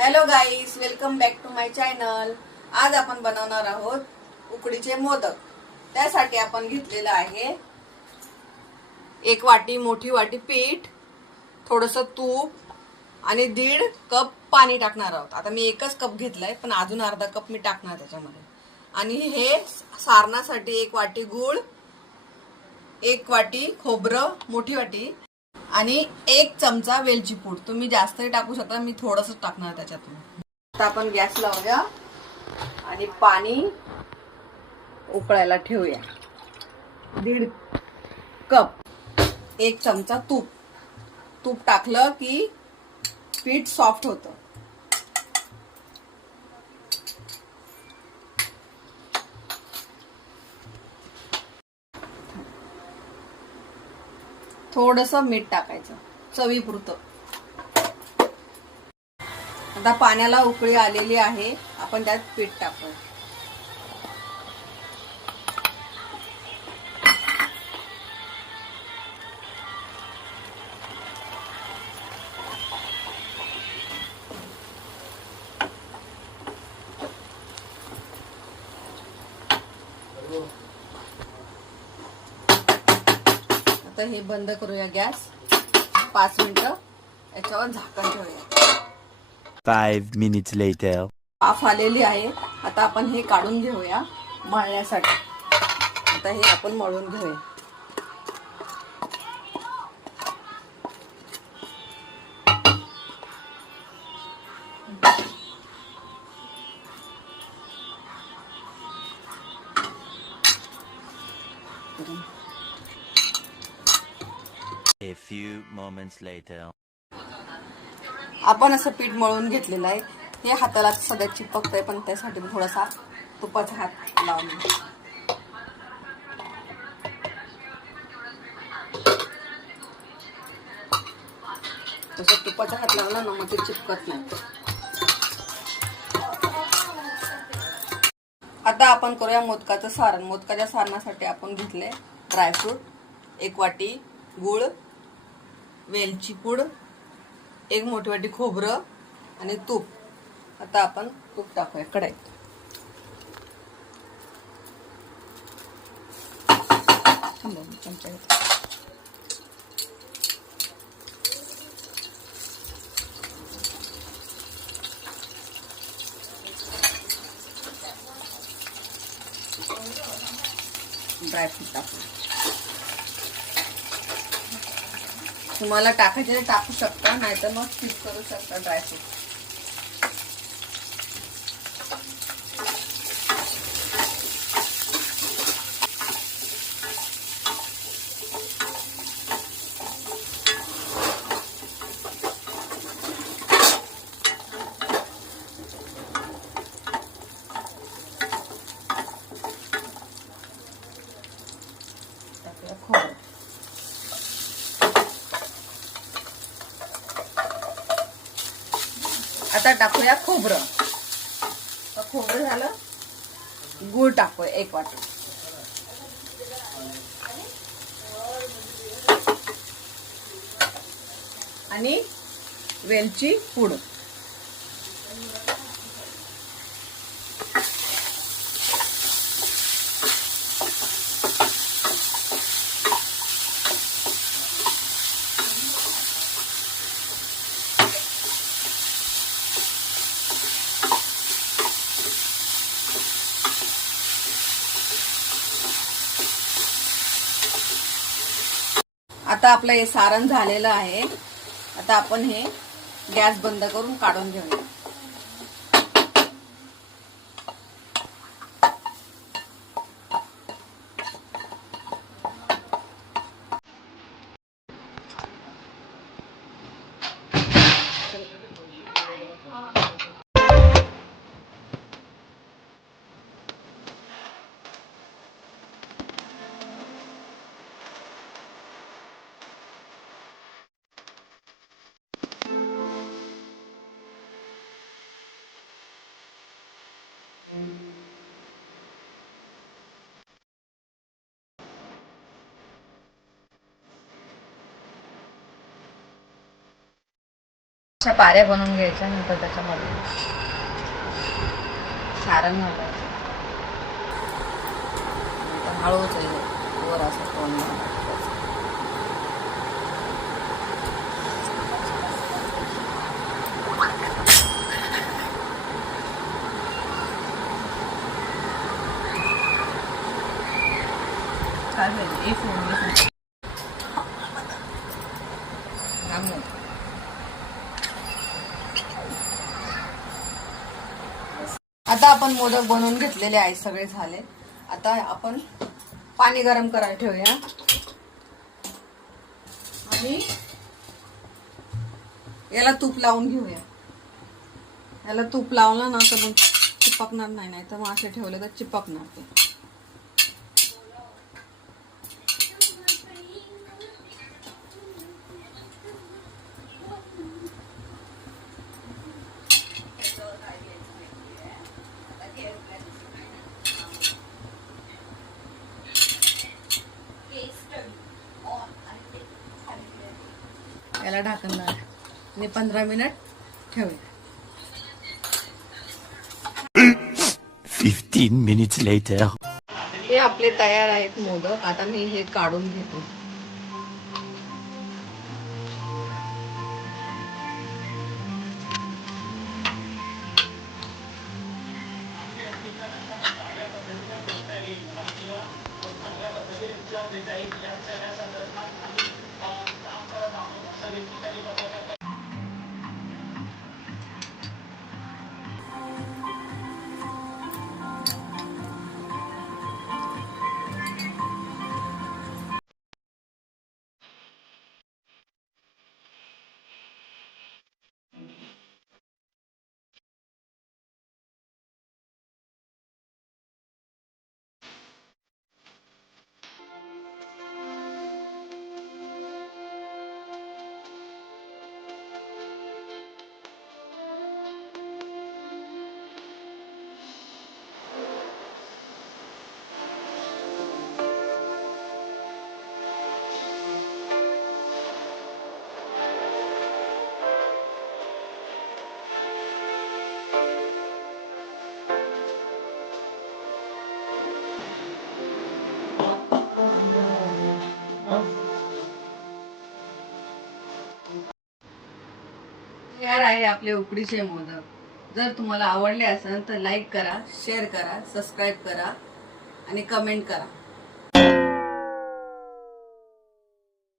Hello guys, welcome back to my channel. आज आपण बनवणार आहोत उकडीचे मोदक। त्यासाठी आपण घेतलेलं आहे 1 वाटी मोठी वाटी पीठ, थोडंसं तूप आणि 1.5 कप पाणी टाकणार आहोत। आता मी एकच कप घेतलाय, पण अजून अर्धा कप मी टाकणार त्याच्यामध्ये। आणि हे सारणासाठी 1 वाटी गूळ, 1 वाटी खोबरं मोठी वाटी आणि 1 चमचा वेलची पूड। तुम्ही जास्तही टाकू शकता, मी थोडंसं टाकणार त्याच्यातून। आता आपण गॅस लावूया आणि पाणी उकळायला ठेवूया। 1.5 कप 1 चमचा तूप टाकलं की पीठ सॉफ्ट होतं। थोडंसं मीठ टाकायचं चवीपुरतं। आता पाण्याला उकळी आलेली आहे, आपण त्यात पीठ टाकू। आता हे बंद करूया गॅस। 5 मिनिटं याच्यावर झाकण ठेवूया। 5 minutes later. वाफ आलेली आहे। आता आपण हे काढून घेऊया मळण्यासाठी। आता हे आपण मळून घेऊया। A few moments later. आपण असं पीठ मळून घेतलेलं आहे। हे हाताला सध्या चिपकतंय, पण त्यासाठी थोडासा तुपाचा हात लावून तसं तुपाचा हात लावला ना, मग ते चिपकत नाही। आता आपण करूया मोदकाचं सारण। मोदकाच्या सारणासाठी आपण घेतले ड्रायफ्रूट, 1 वाटी गूळ, वेलची पूड, 1 मोठी वाटी खोबरं आणि तूप। आता आपण तूप टाकूया कढईत। ड्रायफ्रूट टाकू, तुम्हाला टाकायचे ते टाकू शकता, नाहीतर मग स्किप करू शकता ड्रायफ्रूट। आता टाकूया खोबरं। खोबरं झालं, गूळ टाकूया 1 वाटी आणि वेलची पूड। आता आपलं हे सारण झालेलं आहे। आता आपण हे गॅस बंद करून काढून घेऊया। अशा पाऱ्या बनवून घ्यायच्या, नंतर त्याच्यामध्ये सारण घालायचं. हळूच वर असं तोंड आता आपण मोदक बनवून घेतलेले आहेत, सगळे झाले. आता आपण पाणी गरम करायला ठेवूया आणि याला तूप लावून घेऊया. याला तूप लावलं ना तर मग चिपकणार नाही, तर मग असे ठेवले तर चिपकणार ते. याला ढाकणार आणि 15 मिनिट ठेवूया. 15 minutes later. हे आपले तयार आहेत मोदक. आता मी हे काढून घेतो. तयार आहे आपले उकडीचे मोदक. जर तुम्हाला आवडले असेल तर लाईक करा, शेअर करा, सबस्क्राईब करा आणि कमेंट करा.